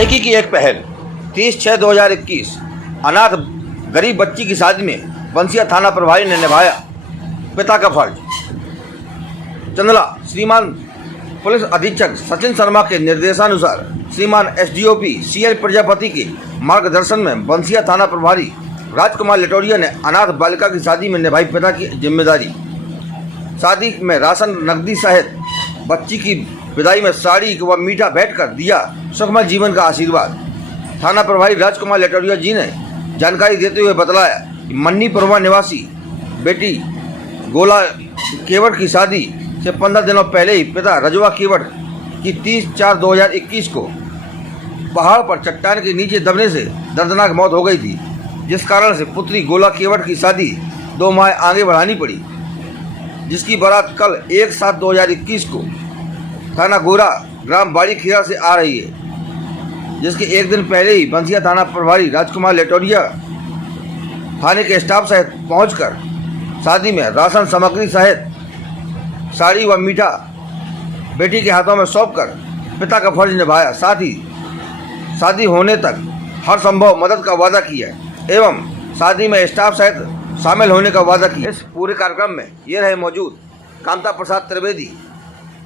नेकी की एक पहल 30/6/2021 अनाथ गरीब बच्ची की शादी में बंसिया थाना प्रभारी ने निभाया पिता का फर्ज। चंदला श्रीमान पुलिस अधीक्षक सचिन शर्मा के निर्देशानुसार श्रीमान एसडीओपी सीएल प्रजापति के मार्गदर्शन में बंसिया थाना प्रभारी राजकुमार लटोरिया ने अनाथ बालिका की शादी में निभाई पिता की जिम्मेदारी। शादी में राशन नकदी सहित बच्ची की विदाई में साड़ी व मीठा भेंट कर दिया सुखमय जीवन का आशीर्वाद। थाना प्रभारी राजकुमार लटोरिया जी ने जानकारी देते हुए बतलाया कि मन्नीपुरवा निवासी बेटी गोला केवट की शादी से 15 दिनों पहले ही पिता रजवा केवट की 30/4/2021 को पहाड़ पर चट्टान के नीचे दबने से दर्दनाक मौत हो गई थी, जिस कारण से पुत्री गोला केवट की शादी 2 माह आगे बढ़ानी पड़ी, जिसकी बारात कल 1/7/2021 को थाना गोरा ग्राम बाड़ी खीरा से आ रही है, जिसके एक दिन पहले ही बंसिया थाना प्रभारी राजकुमार लटोरिया थाने के स्टाफ सहित पहुंचकर शादी में राशन सामग्री सहित साड़ी व मीठा बेटी के हाथों में सौंपकर पिता का फर्ज निभाया। साथ ही शादी होने तक हर संभव मदद का वादा किया एवं शादी में स्टाफ सहित शामिल होने का वादा किया। इस पूरे कार्यक्रम में ये रहे मौजूद कांता प्रसाद त्रिवेदी,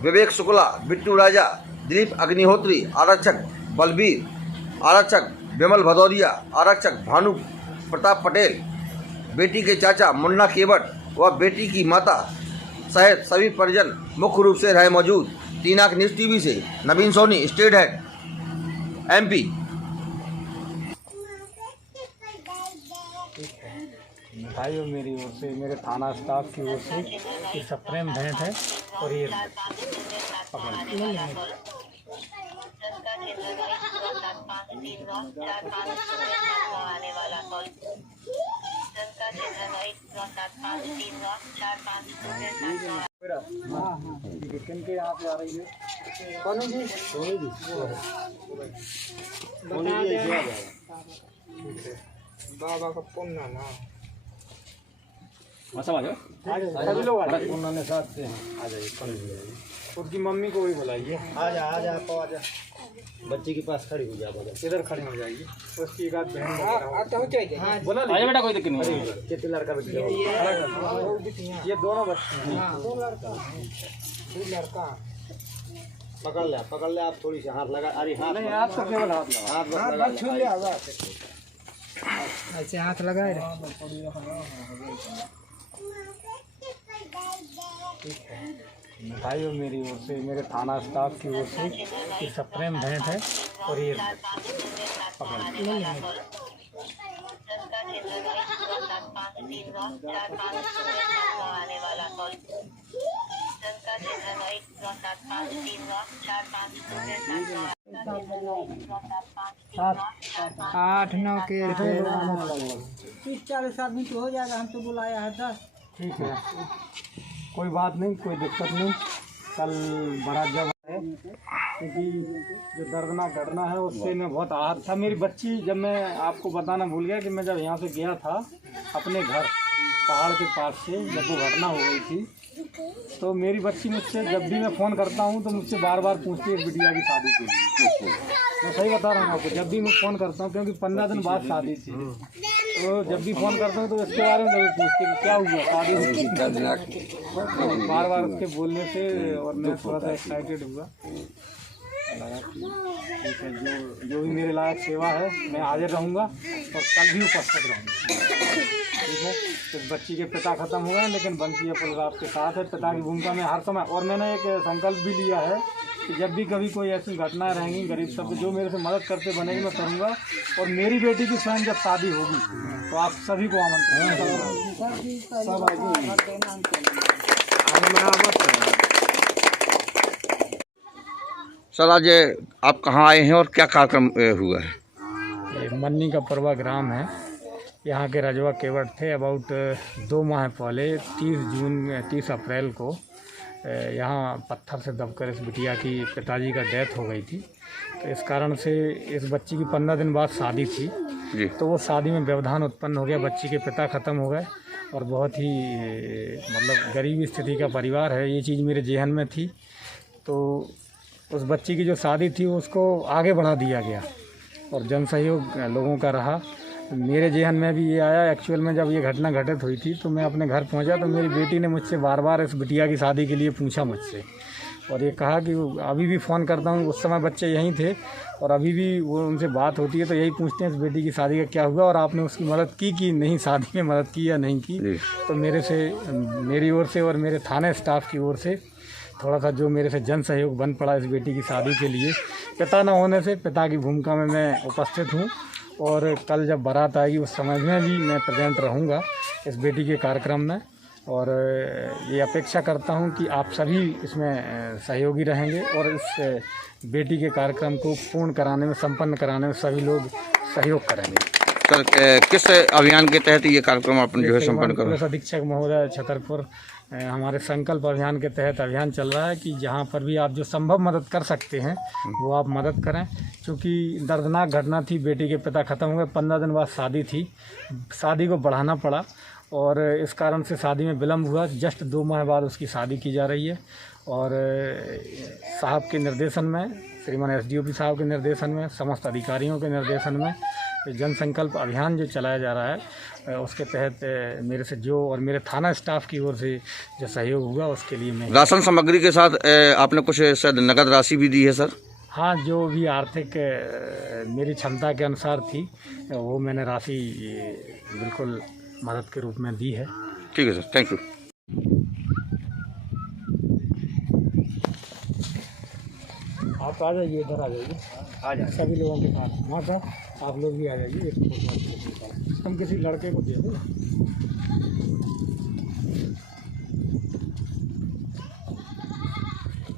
विवेक शुक्ला, बिट्टू राजा, दिलीप अग्निहोत्री, आरक्षक बलबीर, आरक्षक विमल भदौरिया, आरक्षक भानु प्रताप पटेल, बेटी के चाचा मुन्ना केवट व बेटी की माता सहित सभी परिजन मुख्य रूप से रहे मौजूद। 3 आंख न्यूज़ टीवी से नवीन सोनी, स्टेट हेड MP। भाइयों मेरी ओर से, मेरे थाना स्टाफ की ओर से ये सप्रेम भेंट है और ये किनके यहाँ पे आ रही है? सोनी जी, सोनी जी, बाबा का पुण्य ना सभी लोग उन्होंने साथ से आ जाइए। उसकी मम्मी को भी बुलाइए। आ जा बच्ची के पास खड़ी हो जा, इधर खड़ी हो जाएगी। उसकी एक आध बहन बोला बेटा, कोई दिक्कत नहीं। कितने लड़का बच्चे? ये दोनों बच्चे हैं। 2 लड़का। पकड़ ले आप, थोड़ी सी हाथ लगा। अरे हाथ नहीं, आप तो केवल हाथ छू ले, ऐसे हाथ लगाए। भाइयों मेरी ओर से, मेरे थाना स्टाफ की ओर से ये सप्रेम भेंट है और ये आठ 9 के 30-40 आदमी तो हो जाएगा। हम तो बुलाया है 10। ठीक है, कोई बात नहीं, कोई दिक्कत नहीं। कल बड़ा जब है, क्योंकि जो दर्दनाक घटना है उससे मैं बहुत आहत था। मेरी बच्ची, जब मैं आपको बताना भूल गया कि मैं जब यहाँ से गया था अपने घर पहाड़ के पास से, जब वो घटना हो गई थी, तो मेरी बच्ची मुझसे, जब भी मैं फ़ोन करता हूँ तो मुझसे बार बार पूछती है बिटिया की शादी के लिए। मैं सही बता रहा हूँ आपको, जब भी मैं फ़ोन करता हूँ, क्योंकि 15 दिन बाद शादी थी, तो जब भी फ़ोन करता हूँ तो इसके बारे में जरूर पूछती है क्या हुआ, शादी हुई। तो बार बार उसके बोलने से और मैं थोड़ा सा एक्साइटेड हुआ। ठीक है, जो भी मेरे लायक सेवा है मैं हाजिर रहूँगा और कल भी उपस्थित रहूँगा। ठीक है, तो बच्ची के पिता ख़त्म हुए हैं, लेकिन बंसिया पुलिस आपके साथ है पिता की भूमिका में हर समय। और मैंने एक संकल्प भी लिया है कि जब भी कभी कोई ऐसी घटनाएं रहेंगी गरीब सब, जो मेरे से मदद करते बनेगी मैं करूँगा। और मेरी बेटी की स्वयं जब शादी होगी तो आप सभी को आमंत्रण। सर, आज आप कहाँ आए हैं और क्या कार्यक्रम हुआ है? ये मन्नी का परवा ग्राम है, यहाँ के रजवा केवट थे। अबाउट 2 माह पहले 30 अप्रैल को यहाँ पत्थर से दबकर इस बिटिया की पिताजी का डेथ हो गई थी। तो इस कारण से इस बच्ची की 15 दिन बाद शादी थी जी। तो वो शादी में व्यवधान उत्पन्न हो गया, बच्ची के पिता ख़त्म हो गए और बहुत ही मतलब गरीब स्थिति का परिवार है, ये चीज़ मेरे जेहन में थी। तो उस बच्ची की जो शादी थी उसको आगे बढ़ा दिया गया और जन सहयोग लोगों का रहा। मेरे जहन में भी ये आया, एक्चुअल में जब ये घटना घटित हुई थी तो मैं अपने घर पहुंचा तो मेरी बेटी ने मुझसे बार बार इस बिटिया की शादी के लिए पूछा मुझसे, और ये कहा कि अभी भी फ़ोन करता हूँ, उस समय बच्चे यहीं थे और अभी भी वो उनसे बात होती है तो यही पूछते हैं इस बेटी की शादी का क्या हुआ और आपने उसकी मदद की कि नहीं, शादी में मदद की या नहीं की। तो मेरी ओर से और मेरे थाने स्टाफ की ओर से थोड़ा सा जो मेरे से जन सहयोग बन पड़ा इस बेटी की शादी के लिए। पिता न होने से पिता की भूमिका में मैं उपस्थित हूँ और कल जब बारात आएगी उस समय में भी मैं प्रेजेंट रहूँगा इस बेटी के कार्यक्रम में, और ये अपेक्षा करता हूं कि आप सभी इसमें सहयोगी रहेंगे और इस बेटी के कार्यक्रम को पूर्ण कराने में, संपन्न कराने में सभी लोग सहयोग करेंगे। सर, किस अभियान के तहत ये कार्यक्रम आपने जो है संपन्न करा? पुलिस अधीक्षक महोदय छतरपुर, हमारे संकल्प अभियान के तहत अभियान चल रहा है कि जहां पर भी आप जो संभव मदद कर सकते हैं वो आप मदद करें, क्योंकि दर्दनाक घटना थी, बेटी के पिता ख़त्म हुए, 15 दिन बाद शादी थी, शादी को बढ़ाना पड़ा और इस कारण से शादी में विलम्ब हुआ। जस्ट 2 माह बाद उसकी शादी की जा रही है और साहब के निर्देशन में, श्रीमान एसडीओपी साहब के निर्देशन में, समस्त अधिकारियों के निर्देशन में जन संकल्प अभियान जो चलाया जा रहा है उसके तहत मेरे से जो और मेरे थाना स्टाफ की ओर से जो सहयोग हुआ उसके लिए मैं राशन सामग्री के साथ आपने कुछ शायद नगद राशि भी दी है सर? हाँ, जो भी आर्थिक मेरी क्षमता के अनुसार थी वो मैंने राशि बिल्कुल मदद के रूप में दी है। ठीक है सर, थैंक यू। आप आ जाइए, इधर आ जाइए, आ जाए सभी लोगों के साथ। हाँ सर, आप लोग भी आ जाइए, एक फोटो हम किसी लड़के को दे दें।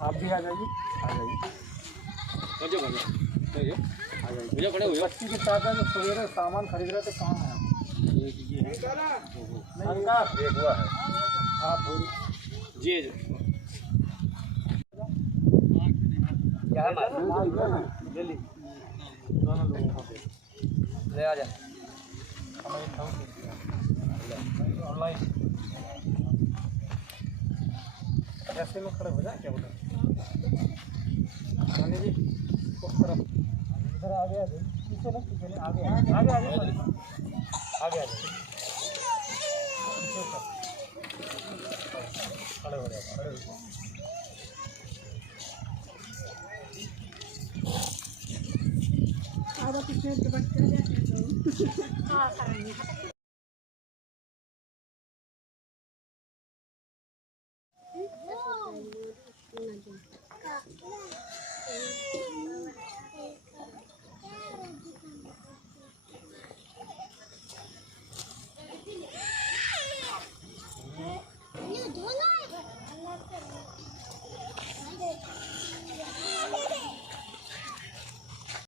आप भी आ जाइए, आ जाइए, आ जाइए। बच्ची के साथ जो सवेरे सामान खरीद रहे थे, कहाँ है आप? ये है एक हुआ है आप जी क्या दिल्ली दोनों लोगों को ले आ जा ऑनलाइन ऐसे में खड़े हो जाए क्या बोला जी उस तरफ इधर आगे आ जाइए, पीछे ना पीछे नहीं, आगे आगे आगे आगे आगे खड़े हो जाए, खड़े हो आधा पीछे बच्चा जाए तो हाँ